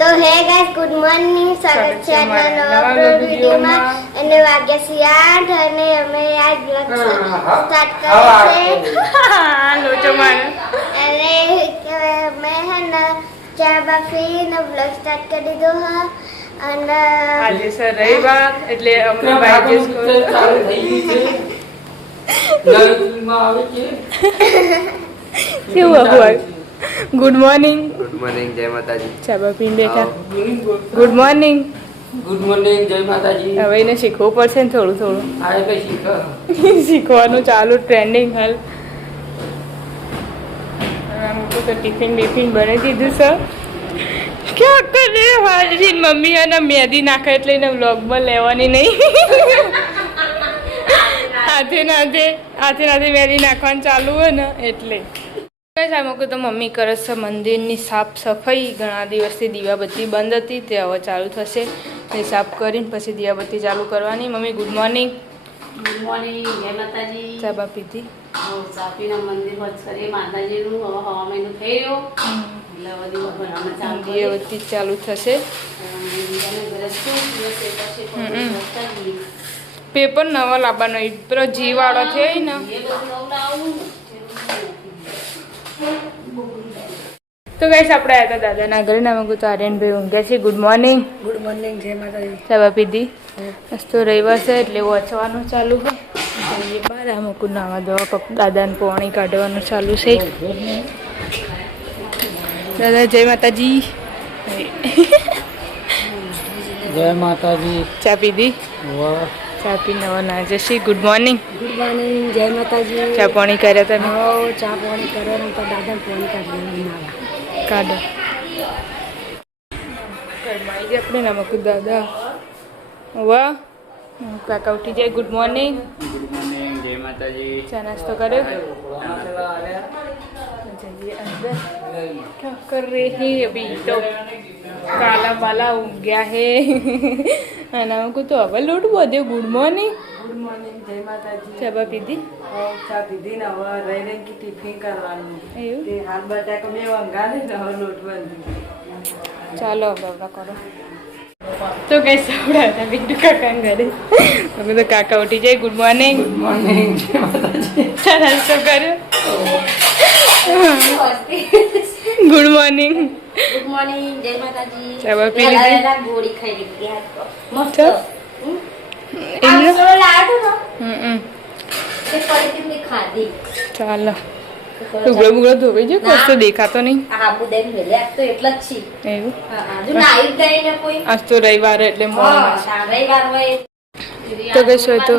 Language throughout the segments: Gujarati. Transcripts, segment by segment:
તો હે ગાઈસ ગુડ મોર્નિંગ સ્વાગત છે આજના નવા અપલોડ વિડિયોમાં અને વાગ્યા છે 8 અને અમે આજ બ્લોગ સ્ટાર્ટ કરીએ છે લોચો માર અને મેં હે ને ચા બાફીને બ્લોગ સ્ટાર્ટ કરી દીધો હા અને આજે સર રવિવાર એટલે અમે બાઈક ચાલુ થઈ ગઈ છે લાઈવમાં આવે છે કેવું હોય ગુડ મોર્નિંગ જય માતાજી ચાબા પીને બેઠા ગુડ મોર્નિંગ જય માતાજી હવે એને શીખવું પડશે ને થોડું થોડું આ કઈ શીખો શીખવાનું ચાલુ ટ્રેન્ડિંગ હાલ તો ટિફિન બિફિન બની દીધું સર ક્યાં કરે હાજી મમ્મી અને મહેંદી નાખે એટલે એને વ્લોગમાં લેવાની નહીં હાથે નાથે મહેંદી નાખવાનું ચાલુ હોય ને એટલે સામું તો મમ્મી કરે છે મંદિરની સાફ સફાઈ ઘણા દિવસથી દીવાબત્તી બંધ હતી તે હવે ચાલુ થશે એ સાફ કરીને પછી દીવાબત્તી ચાલુ કરવાની મમ્મી ગુડ મોર્નિંગ જય માતાજી ચા બા પીધી ચાપીના મંદિર બંધ કરીએ માતાજીનું હવે હવા મહિનો થઈ રહ્યો એટલે બધી ભરવામાં ચાલુ દીવાબત્તી ચાલુ થશે પેપર નવા લાવવાનો પેલો જી વાળો છે ને તો ગાઈસ આપણે આવ્યા હતા દાદાના ઘરે ના માંગુ તો આર્યનભાઈ ઊંઘ્યા છે ગુડ મોર્નિંગ જય માતાજી ચા પીધી બસ તો રવિવાર છે એટલે વાંચવાનું ચાલુ છે જઈએ બહાર અમુક નાવા દવા દાદાને પાણી કાઢવાનું ચાલુ છે દાદા જય માતાજી જય માતાજી ચા પીધી વાહ ચા પીને નવા ના જશી ગુડ મોર્નિંગ જય માતાજી ચા પાણી કર્યા તમે ચા પાણી કરવાનું તો દાદા પાણી કાઢવાનું કાઢો કરમાઈ આપણે નમક દાદા વાહ કાકા ઉઠી જાય ગુડ મોર્નિંગ જય માતાજી ચા નાસ્તો કર્યો જઈએ અંદર क्या कर रहे हैं अभी तो काला बाला उग गया है અને હું તો હવે લોટ બધે ગુડ મોર્નિંગ જય માતાજી ચા પીધી ચા પીધી ને હવે રહી રહી ટિફિન કરવાનું એવું તે હાલ બટાકો બે વંગાલે ને હવે લોટ બંધ ચાલો હવે કરો તો કઈ સાંભળ્યા હતા બિંદુ કાકા ઘરે અમે તો કાકા ઉઠી જાય ગુડ મોર્નિંગ જય માતાજી ચા નાસ્તો કર્યો ગુડ મોર્નિંગ ગુડ મોર્નિંગ જય માતાજી ચા પી લીધી ગોળી ખાઈ લીધી મસ્ત એમને આમ લાડુ નો હમ તે ફરીથી મેં ખાધી ચાલો ટુકડો બુકડો ધોવાઈ ગયો કશો દેખાતો નહીં આ બુદેન મેલે તો એટલા જ છે એવું હજુ નાઈ ગઈ ને કોઈ આજ તો રવિવાર એટલે મોડું રવિવાર હોય તો કઈ હોય તો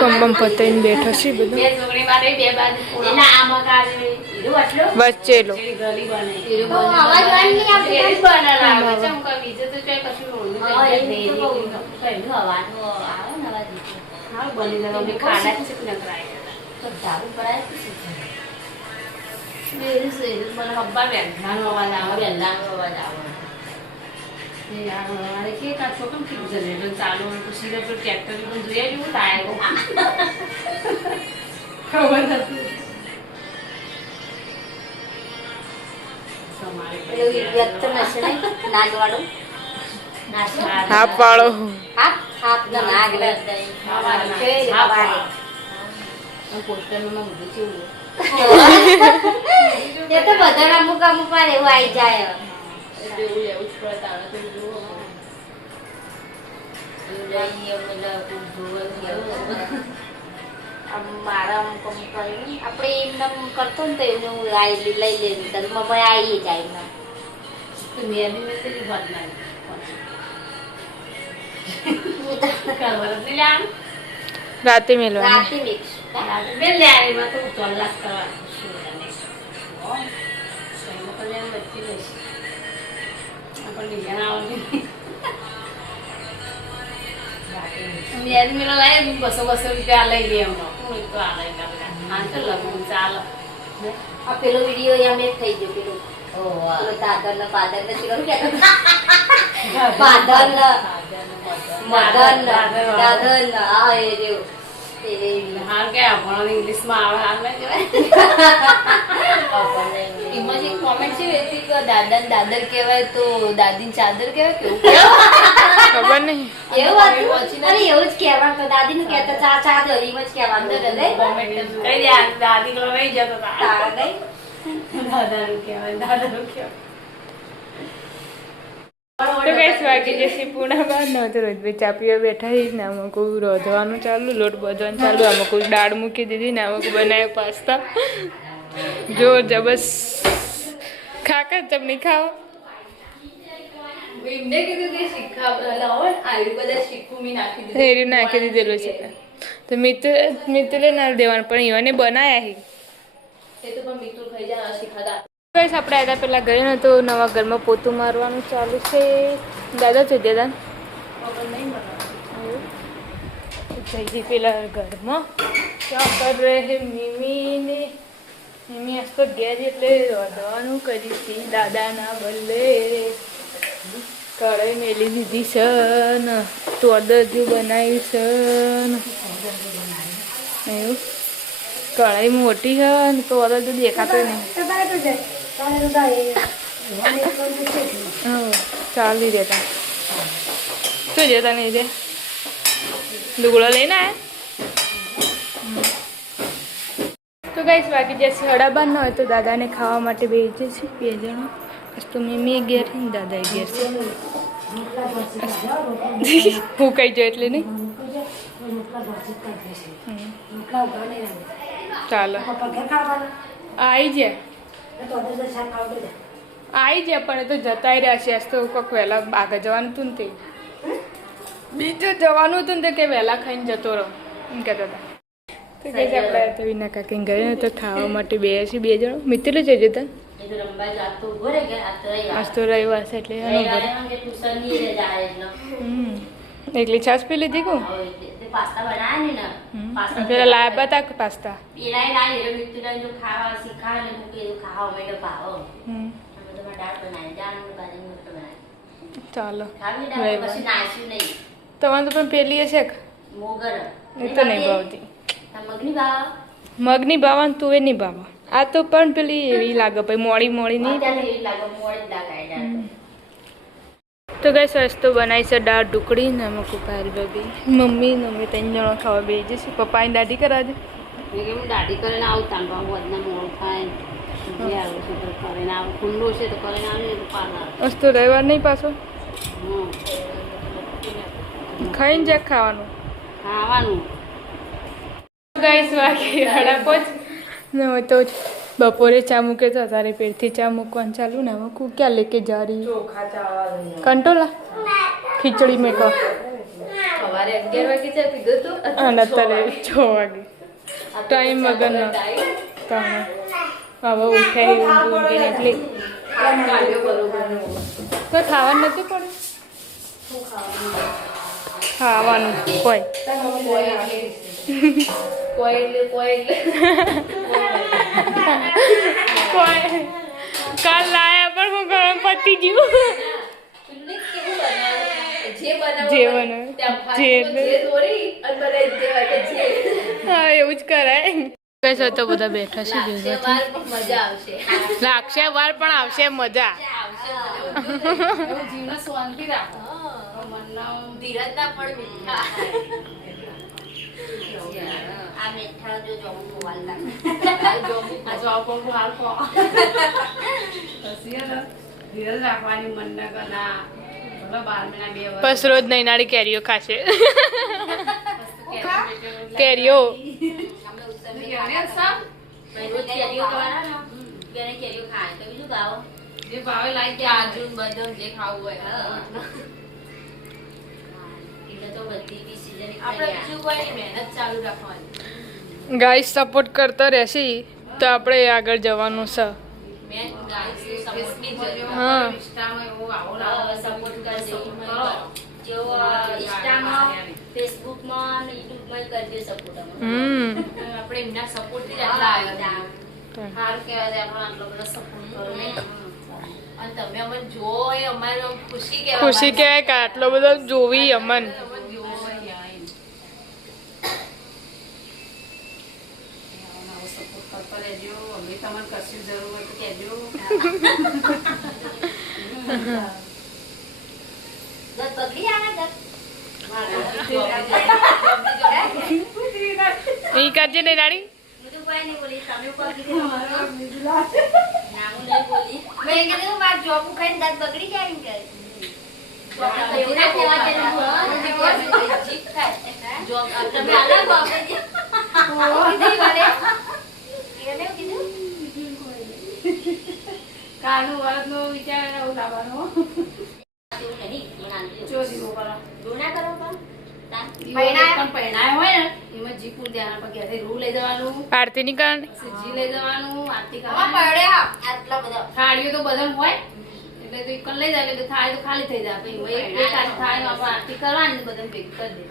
કંબમ પતાઈને બેઠો છે બધું બે ચોકડી વાળે બે બાજુ એના આમાં કાઢી હીરો આટલો વચ્ચેલો ગલી બને તો અવાજ વાળી નહીં આપણે એ જ બનાવે ચમ કે બીજું તો ચાય કશું રોડું હા એ થઈ તો જાય પહેલું હવાનો આવે ને અવાજ હા બની જાય અમે ખાડા છે કે ન કરાય તો ચાલુ કરાય કે શું મેરે સે મને હબ્બા બેન નાનો અવાજ આવે બેલાનો અવાજ આવે એ આ કે કા છોકમ કીધું જનરેટર ચાલુ હોય તો સીધા પર ટ્રેક્ટર પણ જોયા જેવું ટાયર ખબર નથી પેલું વ્યક્ત નશે ને નાગવાળો નાશે હાફ વાળો હાપ ના નાગ લે છે હવારે પોસ્ટરમાં બધું છે તે તો બધા અમુક અમુક વાર એવું આવી જાય જેવું એવું જ પડે તારે તો જુઓ મારા અમુક અમુક વાર આપણે એમને કરતો ને તો એમને હું લઈ લેવી તો મમ્મી આવી જાય એમને તો મેં બી તેરી વાત ના કરવા નથી લે આમ રાતે મેલવાનું રાતે મિક્સ બે લે આવીમાં તો ચોલ્લાસ કરવાનું એમાં તો લેવાનું બચી લઈશ પણ ડિઝાઇન આવડતી મેં મેલો લાવે 200 રૂપિયા લઈ લે એમનો હું તો આ લઈ લઉં આ તો લગું ચાલો આ પેલો વિડિયો યા મેં થઈ ગયો પેલો પેલો દાદર ને ફાધર ને કરું કે ફાધર ને મધર ને દાદર ને આ એ રહ્યો હાલ કે આપણને ઇંગ્લિશમાં આવે હાલ મેં કહેવાય આપણને એમાં જે કોમેન્ટ છે એ દાદાને દાદર કહેવાય તો દાદીને ચાદર કહેવાય કેવું ખબર નહીં. એવું હતું? અરે એવું જ કહેવાનું તો દાદીનું કહેતા ચા ચા દરીમાં જ કહેવાનું તો હૃદય. કઈ દે દાદી લો નહીં જતો તારા નહીં? દાદાનું કહેવાય દાદાનું કહેવાય તો કઈ વાગી જશે પૂણા બાર ન તો રોજ ચા પીવા બેઠા હી ને આમાં કોઈ રોધવાનું ચાલુ, લોટ બધવાનું ચાલુ, આમાં કોઈ દાળ મૂકી દીધી ને આમાં કોઈ બનાવ્યો પાસ્તા. જો જબસ ખાકર ચમની ખાઓ. એમને કીધું કે શીખા લાવો ને આયુ બધા શીખું મેં નાખી દીધું હેરી નાખી દીધેલું છે તો મિત્રને ના દેવાનું પણ એને બનાયા હી. એ તો પણ મીઠું ખાઈ જાય શીખાતા બસ આપણે આવ્યા પહેલાં ગયો ને તો નવા ઘરમાં પોતું મારવાનું ચાલુ છે. દાદા છે દાદા જઈ પેલા ઘરમાં ક્યાં કર રહે હે મિમીને. મિમી આજ તો ઘેર એટલે રોધવાનું કરી છે દાદાના બદલે. કઢાઈ મેલી દીધી છે ને તો અડર જેવું બનાવ્યું છે ને એવું. કઢાઈ મોટી છે ને તો અડર જેવું દેખાતો નહીં. ચાલી રહેતા શું જતા નહીં રે લુગડો લઈને આવ્યા તો ગાઈસ વાગી જશે 12:30 ન હોય તો દાદાને ખાવા માટે બેસી છે 2 જણા. તો મમ્મી ઘેર છે ને દાદા ઘેર છે. હું કઈ જો એટલે નહીં ચાલો આવી જાય પણ એ તો જતાય રહ્યા છે. આજ તો કોઈક વહેલા આગળ જવાનું હતું ને તે બીજે જવાનું હતું ને તે કે વહેલા ખાઈને જતો રહો એમ કહેતા હતા. તો કહે છે આપણે તો વિના કાકીને ઘરે તો ખાવા માટે બેસી 2 જણા. મિત્ર જ જતા એ તો રંબા જાતો ઉભો રહે કે આ તો રવિવાર. આજ તો રવિવાર છે એટલે રવિવારે આમ કે ટ્યુશન ની રે જાય એટલે. એકલી છાશ પી લીધી કહું. હવે તે પાસ્તા બનાવ્યા ને પાસ્તા પેલા લાવ્યા હતા કે પાસ્તા. પેલા લાવી રે મિત્રને જો ખાવા શીખાવે ને હું કીધું ખાવા મેં ભાવ અમે તો દાળ બનાવી દાળ ને બાજરી મસ્ત બનાવી ચાલો ખાવી દાળ પછી નાસ્યું નહીં તમારે તો પણ પેલી હશે કે મોગર એ તો નહીં ભાવતી. મગની ભાવ મગની ભાવા ને તુવેર નહીં ભાવા. આ તો પણ પેલી એવી લાગે ભાઈ મોડી મોડી નહીં. અત્યારે એવી લાગે મોડી લાગે દાળ તો ગઈ સસ્તો બનાવી છે દાળ ઢુકડી ને અમે કુપારી ભાભી મમ્મી ને અમે 3 જણા ખાવા બેસી જશે. પપ્પાની દાદી કરાવજે. મેં કેમ દાઢી કરીને આવું તાંબા વધના મોડું થાય જે આવું છે તો કરીને આવું ખુલ્લું છે તો કરીને આવીને તો પાર્લર બસ તો રવિવાર નહીં પાછો ખાઈને જ્યાં ખાવાનું ખાવાનું ગાઈસ વાગી 5:30 ને હવે તો બપોરે ચા મૂકે તો તારે પેટથી ચા મૂકવાનું ચાલુ ને હવે ક્યાં લેકે જા રહી કંટોલા ખીચડી મેં કહો સવારે 11 વાગે ચા પીધો તો અને અત્યારે 6 વાગે ટાઈમ વગરનો તમે હવે ઉઠે ઊંઘીને એટલે તો ખાવાનું નથી પડે ખાવાનું કોઈ કાલ લાયા પણ હું ગરમ પતી ગયું હા એવું જ કરાય. કઈ તો બધા બેઠા છે મજા આવશે લાગશે વાર પણ આવશે મજા. જીવન શાંતિ રાખો મનના ધીરજ ના પણ મીઠા આ મેઠા જો જોવું વાલતા આ જોબ પર હાલ કો ધીરજ રાખવાની મનના કના 12 મહિના 2 વર્ષ બસ રોજ નૈનાળી કેરીઓ ખાશે કેરીઓ કેરીઓ ખાય તો બીજું ગાવો જે ભાવે લાઈ કાજુ બદામ જે ખાવું હોય એટલે તો બધી ડિસિઝન આપણે બીજું કોઈ મહેનત ચાલુ રાખવાની ગાઈસ સપોર્ટ કરતા રહેશે તો આપણે આગળ જવાનું છે. મેં ગાઈસ સપોર્ટ ની જરૂર હા. ઇન્સ્ટામાં એવું આવો સપોર્ટ કરજો કરો જેવો ઇન્સ્ટામાં ફેસબુકમાં અને યુટ્યુબમાં કરજો સપોર્ટ આપણે એમના સપોર્ટ થી આટલા આવ્યા હાર કહેવાય છે આપણો આટલો બધો સપોર્ટ કરો અને તમે અમને જો એ અમારી ખુશી કહેવાય ખુશી કહેવાય કે આટલો બધો જોવી અમન. સપોર્ટ કરતા રહેજો અમને તમારે કશું જરૂર હોય તો કહેજો દસ બગડી આવે દસ એ કરજે ને રાણી બધું કોઈ નહીં બોલી તમે ઉપર કીધું નામું નહીં બોલી મેં કીધું માર જોબ ખાઈને દાંત બગડી જાય ને કે કાનું વરદનો વિચાર એવું લાવવાનો પરણાયો હોય ને એમાં જીપુર ધ્યાન પર ઘેરથી રૂ લઈ જવાનું આરતી ની કારણ જી લઈ જવાનું આરતી કરવાની આટલા બધા થાળીઓ તો બધા હોય એટલે તો એક લઈ જાય એટલે થાળી તો ખાલી થઈ જાય પછી એક થાળી આપણે આરતી કરવાની બધા ભેગી કરી દે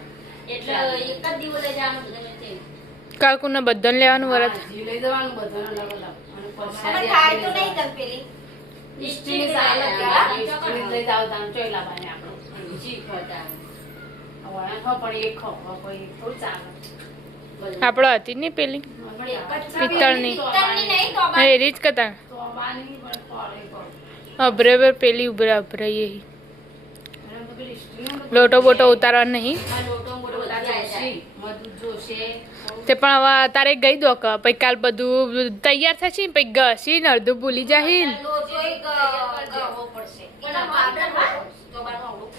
એટલે એક જ દીવો લઈ જવાનું બધા કાકુને બધાને લેવાનું વરત જી લઈ જવાનું બધાને અલગ અલગ અને પરસાદી ખાય તો નહીં તમ પેલી સ્ટીલની સાલ સ્ટીલની લઈ જાવ તાન ચોયલા બાને આપણો જી ખોટા હવે ખો પણ એક ખો કોઈ થોડું ચાલે આપણો હતી ને પેલી પિત્તળની હા એ રીત કતા તો બાની પણ પડે અભરે પેલી ઉભરા અભરાઈ અને તો પેલી સ્ટીલનો લોટો બોટો ઉતારવા નહીં આ લોટો મોટો બધા બધા જાય જોશી મધુ જોશે તે પણ હવે તારે ગઈ દો કે પછી કાલ બધું તૈયાર થશે ને પછી ઘસી ને અડધું ભૂલી જાય ને લોટો એક ગવો પડશે એના પાવડર માં તો બાનો આવડું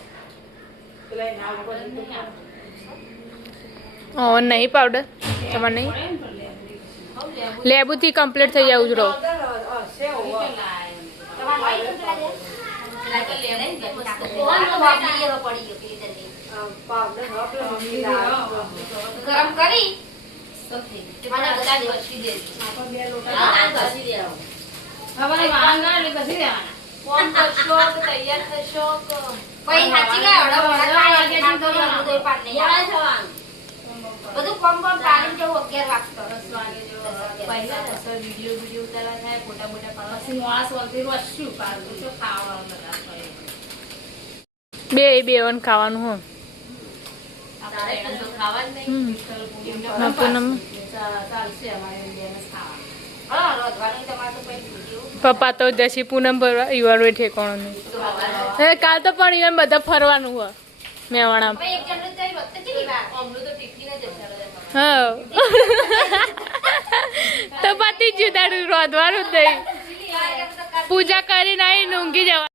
પેલા ના પડે નહીં ઓવન નહીં પાવડર તમારે નહીં લેબુથી કમ્પ્લીટ થઈ જવું જ રહો ગરમ કરી મને બધા ઘસી દેજો ઘસી દેવાનું હવે વાંગા એટલે કસી દેવાના ફોન કરશો કે તૈયાર થશો કે પછી સાચી ગાય વડા ખાય વાગે તો બધું પાણી નહીં આવે. થવાનું બધું કોમ કોમ પાણી જેવું 11 વાગતો 10 વાગે જેવો પહેલા 10 વિડીયો ઉતારવા થાય ફોટા બોટા પાડવા પછી મોડા સોલથી વસ્યું પાડું તો ખાવાનું બધા કરે બે વન ખાવાનું હો આપણે એને તો ખાવા જ નહીં પૂનમ ચાલશે અમારે ઇન્ડિયામાં ખાવા હા રોધવાનું તમારે તો પછી ભૂલ્યું. પપ્પા તો જશી પૂનમ ભરવા ઈવાનો ઠેકોણો નહીં હવે કાલ તો પણ ઈવન બધા ફરવાનું હોય મેવાણા ભાઈ એક જણ તો વખતે કેટલી વાર અમૃત તો ટિફિન જ જતા હા તો પતિ જ તારું રોધવાનું જ નહીં પૂજા કરીને આવીને ઊંઘી જવા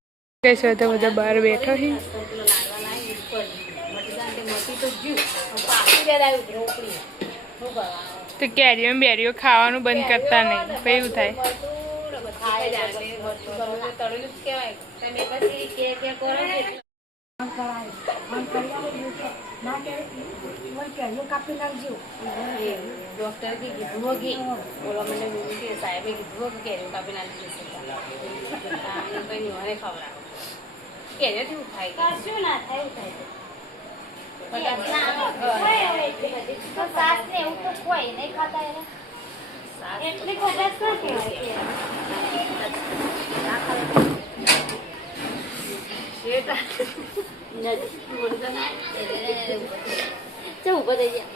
કઈ છે તો બધા બહાર બેઠો છે તો કેરીઓ ને બેરીઓ ખાવાનું બંધ કરતા નહીં પછી એવું થાય તળેલું જ કહેવાય તમે પછી કે કરો ડોક્ટર કે કીધું હોગી બોલો મને કે સાહેબે કીધું કે કેરીઓ કાપી નાખી દેશે ભાઈ મને ખવડાવો કેરીઓથી થાય કશું ના થાય એવું થાય તો સાસ ને એવું તો કોઈ નહીં ખાતા એને એટલી ખબર શું કહેવાય ચો ઉભો થઈ જા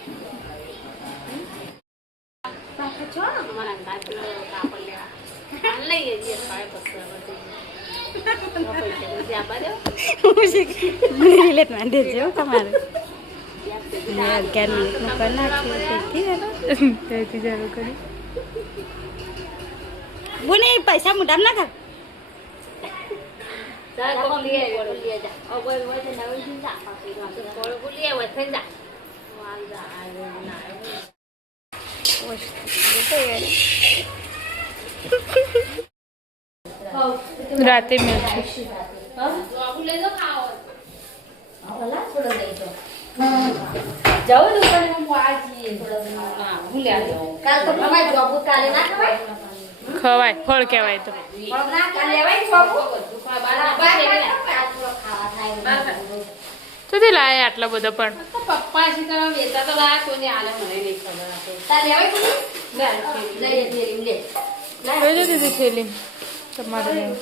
તેથી જરૂર કરી બોલે પૈસા મોઢામાં ના રાતે મેળશું જવું કાલ તો ખવાય જોબ કાલે ના ખવાય ખવાય ફળ કહેવાય તો ના કાલે લેવાય જોબ તો તે લાય આટલો બધો પણ પપ્પા છે તો વેચા તો લાયા કોઈને આલે મને નહીં ખબર હતો તાર લેવાય કોની લઈ લે લઈ જો દીધી થેલી તમારે નહીં.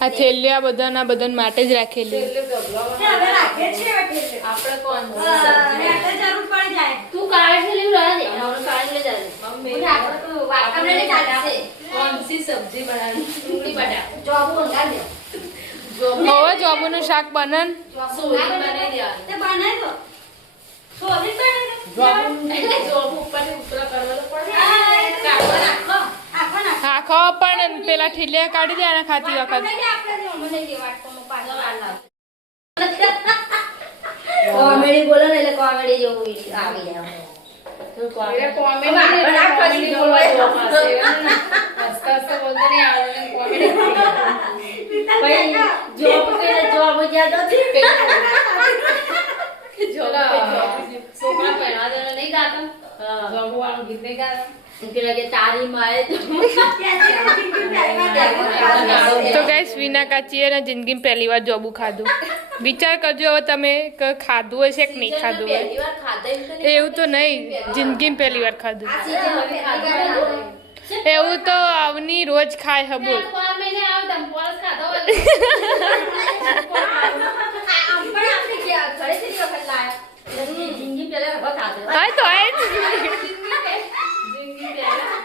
આ થેલી આ બધાના માટે જ રાખેલી આપણે કોણ તું કાળે છે લેવું રહે દે અમારું કાળે લઈ જાય કોણસી સબ્જી બનાવી ડુંગળી બટાકા જોબ મંગાવી દો હવે જોબુનું શાક બને ને? સોરી બનાવી દેવાની તે બનાવી દો સોરી બનાવી એટલે જોબ ઉપરથી ઉતરા કરવા તો પડે કાઢવા નાખો આપો ના હા ખાવા પણ પેલા ઠીલિયા કાઢી દે અને ખાતી વખત આપણે મને જે વાત તો પાછો કોમેડી બોલો ને એટલે કોમેડી જેવું આવી જાય છોકરા પહેરવા દેવા નહીં ગાતા જોબ વાળું ગીત નહીં ગાતા તારી માએ તો ગાઈસ વિના કાચીએ ને જિંદગીમાં પહેલી વાર જોબુ ખાધું. વિચાર કરજો હવે તમે કે ખાધું હશે કે નહીં ખાધું હોય. પહેલી વાર ખાધા એમ તો નહીં. એવું તો નહીં, જિંદગીમાં પહેલી વાર ખાધું. ખાધું. એવું તો આવની રોજ ખાય હબુલ. આ મહિને આવતા પોરસ ખાધો હોય. જિંદગી પેલા હવે ખાધો હા તો આ જ. જિંદગી પહેલા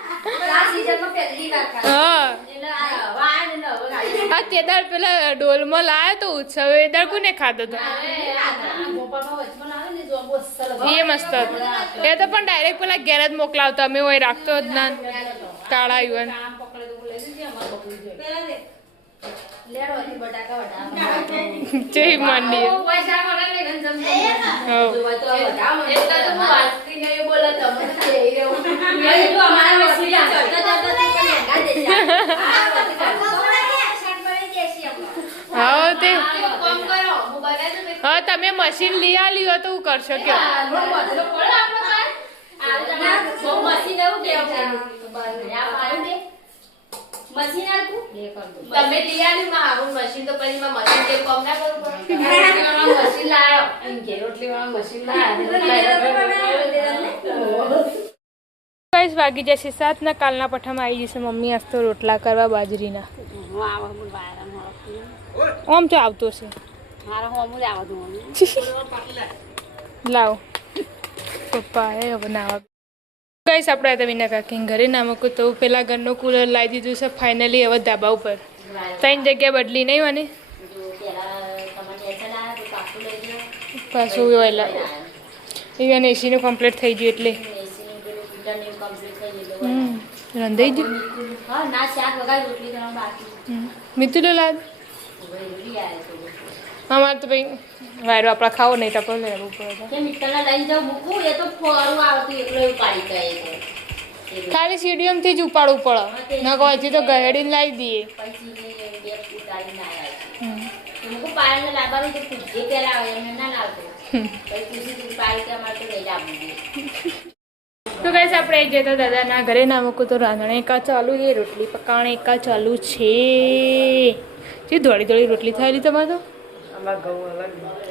આ સીઝનમાં પહેલી વાર ખાધો હા એટલે આ હવે આ ને હવે ખાધી આ તેદાર પેલા ડોલમાં લાયો તો ઉત્સવ એ દાર કોને ખાધો તો ભોપાલમાં વચમાં આવે ને જોબ અસલ એ મસ્ત હતો. એ તો પણ ડાયરેક્ટ પેલા ઘેર જ મોકલાવતા, અમે હોય રાખતો જ ના કાળા યુવાન. કામ પકડે તો લઈ જજે અમાર બકરી જોઈ. પેલા દે લેડો હતી બટાકા વડા જેવી માંડી પૈસા મળે ને ગંજમ હો. જોવા તો વડા મને એટલે તો હું વાંચતી નહીં બોલે તમે જઈ રહ્યો મેં જો અમારા મસીન ચડતા ચડતા તો લંગા દેશે આ વાત કરતો શર્ટ બની દેશે હા તે કામ કરો હું બનાવી દઉં હા તમે મશીન લઈ આલ્યું તો હું કરશો કે બધલો પડે આપણો કાય ના બહુ મસીન એવું કેવું આ પાડું દે મસીન આકું લે કર દો તમે લઈ આવ્યું મારું મશીન તો પછી માં મશીન કે કામ ના કરું પડે મશીન લાયો એમ કે રોટલી વાળા મશીન લાયો ગાઈસ વાગી જશે 7 ના કાલના પઠામાં આવી જશે મમ્મી આજ તો રોટલા કરવા બાજરીના. ઓમ તો આવતો છે લાવ પપ્પા એ બનાવવા. ગાઈસ આપણે તો વિના કાકી ઘરે ના મૂકું તો પેલા ઘરનું કુલર લાવી દીધું છે ફાઇનલી. હવે ધાબા ઉપર 3 જગ્યા બદલી નહીં મને પાછું વહેલા even એસીનું કમ્પ્લીટ થઈ ગયું એટલે રંધાઈ ગયું. હા ના શાક વગાડ રોટલી કરવાનું બાકી મીઠું લાદ અમારે તો ભાઈ વાયરો આપણા ખાવો નહીં તો આપણે લેવું પડે. કે મિત્તરના લઈને જાવ મૂકું એ તો ફોરું આવતું એકલો એવું પાડી કહે છે ખાલી સીડીએમથી જ ઉપાડવું પડે ન કોઈથી તો ગહેડીને લાવી દઈએ. પછી બે ઉતારીને આવ્યા છે મૂકું પાડીને લાવવાનું તો પૂછે પહેલા આવે એમને ના લાવતો પછી પૂછી પાડી કે અમારે તો લઈ લાવવું જોઈએ. તો ગાઈસ આપણે એક જતા દાદાના ઘરે ના મૂકું તો રાંધણે એકા ચાલુ છે, રોટલી પકાવણ એકા ચાલુ છે. જે દોડી દોડી રોટલી થયેલી તમારે તો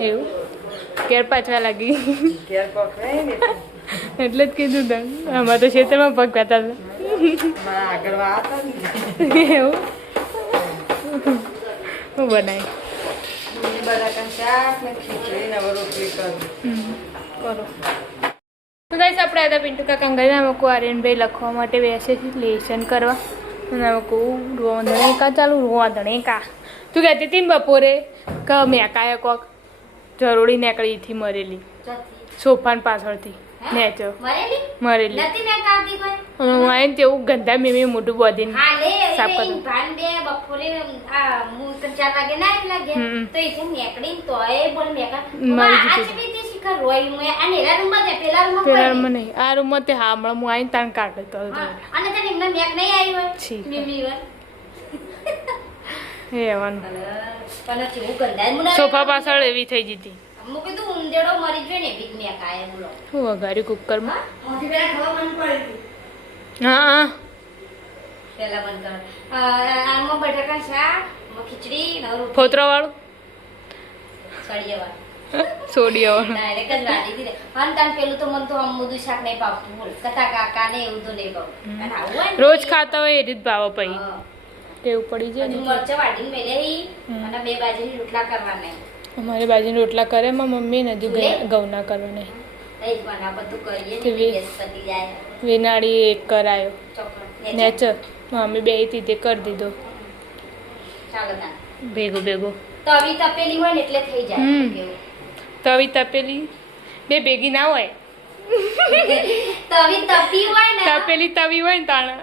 એવું ઘેર પાછવા લાગી એટલે જ કીધું તને. આમાં તો ખેતરમાં પગ પાતા એવું હું બનાવી કરો. તો ગાઈસ આપણે હતા પિન્ટુ કાકા ઘરે નામકું આર્યનભાઈ લખવા માટે બેસે છે લેસન કરવા. નામકું રોંધણે કા ચાલુ રોંધણે કા તું કહેતી હતી ને બપોરે કે મેકાએ કોક જરોડી નીકળીથી મરેલી સોફાન પાછળથી નેચો મરેલી નથી મેં કાઢી કોઈ હું આવીને તેવું ગંદા મેમી મોઢું બાંધીને હા લે સાફ એટલે કરું. ભાન બે બપોરે આ હું 4 વાગે ના લાગે તો એ છે નેકડી તોય બોલ મેકા મારી આ જીતી. છે બી તે શિખર રોઈ મે આ નેલા રૂમમાં દે પેલા રૂમમાં પેલામાં નહીં આ રૂમમાં તે હા હમણાં હું આવીને તાણ કાઢે તો અને તને એમને મેક નહીં આવી હોય છી. મીમી હોય એવાનું તને કેવું ગંધાય મુના સોફા પાછળ એવી થઈ જતી. હું કીધું ઉંદેડો મરી ગયો ને બી મેક આયા બોલો હું વઘાર્યું કુકરમાં. મોટી પેલા ખબર મન પડી હા હા પેલા મન કર આમાં બટાકા શાક ખીચડી નવરું ફોતરાવાળું સળિયાવા સોડિયાવાળું ડાયરેક્ટ જ રાડી દીધે અને તાન પેલું તો મન તો આમ બધું શાક નહીં ભાવતું બોલ કટા કાકા ને એવું તો નહીં ભાવતું અને આવું હોય ને રોજ ખાતા હોય એ રીત ભાવ પછી હા. ટેવ પડી જાય હજુ ને. મરચાં વાટીને મેલે અને બે બાજુની રોટલા કરવાના અમારી બાજુની રોટલા કરે મારી મમ્મી ને હજુ ઘઉંના કરવાના. તઈ જ બના બધું કરીએ તે ને વી- ગેસ પતી જાય વિનાળી એક કરાયો ચોકલેટ નેચર મમ્મી બે તે કરી દીધો ચાલો તા ભેગો તવી તપેલી હોય ને એટલે થઈ જાય હમ. કેવું તવી તપેલી બે ભેગી ના હોય તવી તપી હોય ને તપેલી તવી હોય ને તાણે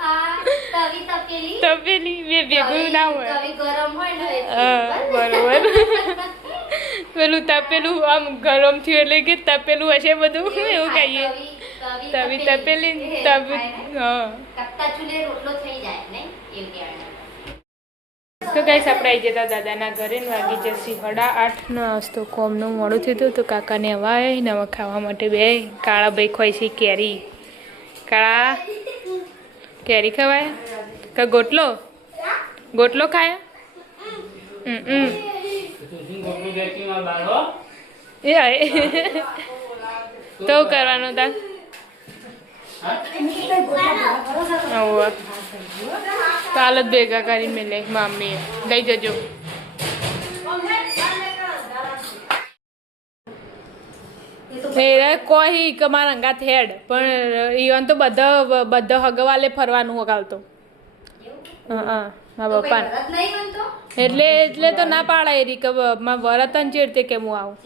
આ તવી તપેલી તપેલી બે ભેગું ના હોય તવી ગરમ હોય ને હા, બરોબર પેલું તપેલું આમ ગરમ થયું એટલે કે તપેલું હશે બધું એવું કહીએ તવી તપેલી ને તવી હા કત્તા ચૂલે રોટલો થઈ જાય ને એવું કહેવાય તો ગાઈસ આપણે આવી જતા દાદાના ઘરે ને વાગી જશે 8:30 નો તો કોમનું મોડું થયું હતું તો કાકાને હવાય ને હવે ખાવા માટે બે કાળા ભાઈ ખવાય છે કેરી કાળા કેરી ખવાય કે ગોટલો ખાય એ આય તો કરવાનું તા કાલ જ ભેગા કરી મેલે મમ્મીએ લઈ જજો કોઈ કે મારા અંગાત હેડ પણ ઈવન તો બધા હગવાલે ફરવાનું હગાવતો હા મારા પપ્પા એટલે તો ના પાડાય રી કે મારા વરતન ચેડતે કે હું આવું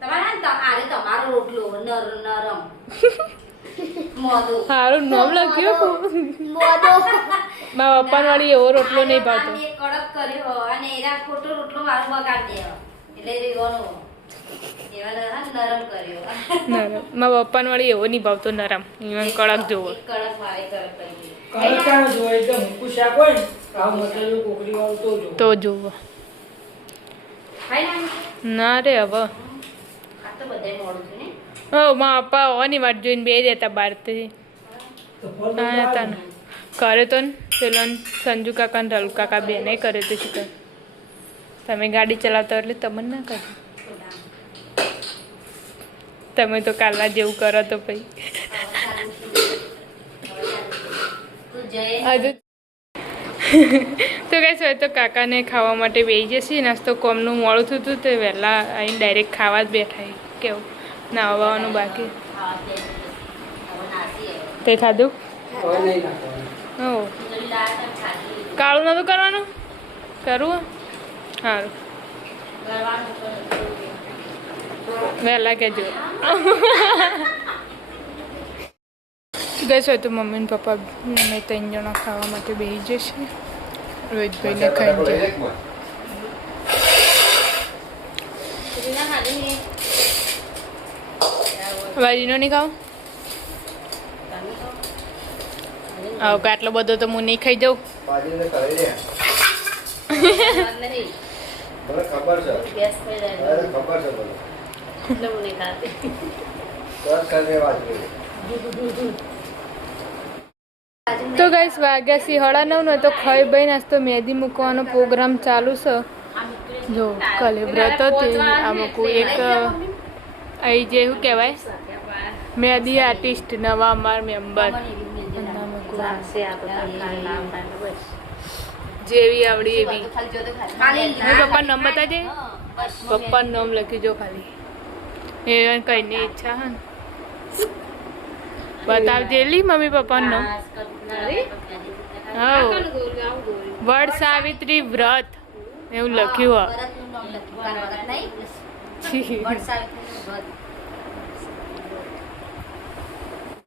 તમારો રોટલો નરમ મોદો સારું નામ લખ્યું મારા પપ્પા વાળી એવો રોટલો નહીં ભાવતો કડક કર્યો અને એના ખોટો રોટલો મારું બગાડ દેવો એટલે રેવાનો નરમ કર્યો મારા પપ્પા વાળી એવો નહીં ભાવતો નરમ ઈવન કડક જોવો કડક વાળે કડક કરી કડકાનો જોવે એકદમ મૂકું શાક હોય ને આ મસાલો કોકડી વાળું તો જો તો જોવો ખાઈ ના રે હવે આ તો બધાય મોડું છે ને ઓ મારા પપ્પા હોવાની વાટ જોઈને બે રહેતા બહારથી હા હતા ને કરે તો ને પેલો સંજુ કાકા ને રલુ કાકા બે નહીં કરે તો શું કરે તમે ગાડી ચલાવતા એટલે તમને ના કરે તમે તો કાલના જેવું કરો તો પછી તું જય હજુ તો કઈ હોય તો કાકાને ખાવા માટે બેસી જશે નાસ્તો કોમનું મોડું થયું હતું તો વહેલા આવીને ડાયરેક્ટ ખાવા જ બેઠા કેવું નાવાનું બાકી તે ખાધું હો કાળું નતું કરવાનું કરવું સારું વહેલા કહેજો ગઈ હોય તો મમ્મી ને પપ્પા અમે 3 જણા ખાવા માટે બેસી જશે રોહિતભાઈને ખાઈ જાય ભાજીનો નહીં ખાવ આવો કે આટલો બધો તો હું નહીં ખાઈ જાઉં ખબર છે ગેસ થઈ જાય ખબર છે બોલો એટલે હું નહીં ખાતી તો ગાઈસ વાગ્યા સી 9:30 નો તો ખાઈ બઈ નાસ્તો મહેંદી મૂકવાનો પ્રોગ્રામ ચાલુ છે જો કાલે વ્રત હતી આ મૂકું એક અહીં જે શું કહેવાય મહેંદી આર્ટિસ્ટ નવા અમાર મેમ્બર જેવી આવડી એવી પપ્પાનું નામ બતાજે પપ્પાનું નામ લખી જો ખાલી એ કઈની ઈચ્છા હે ને બતાવજે લી મમ્મી પપ્પાનું નામ હા વડ સાવિત્રી વ્રત એવું લખ્યું ભરતનું નામ લખ્યું.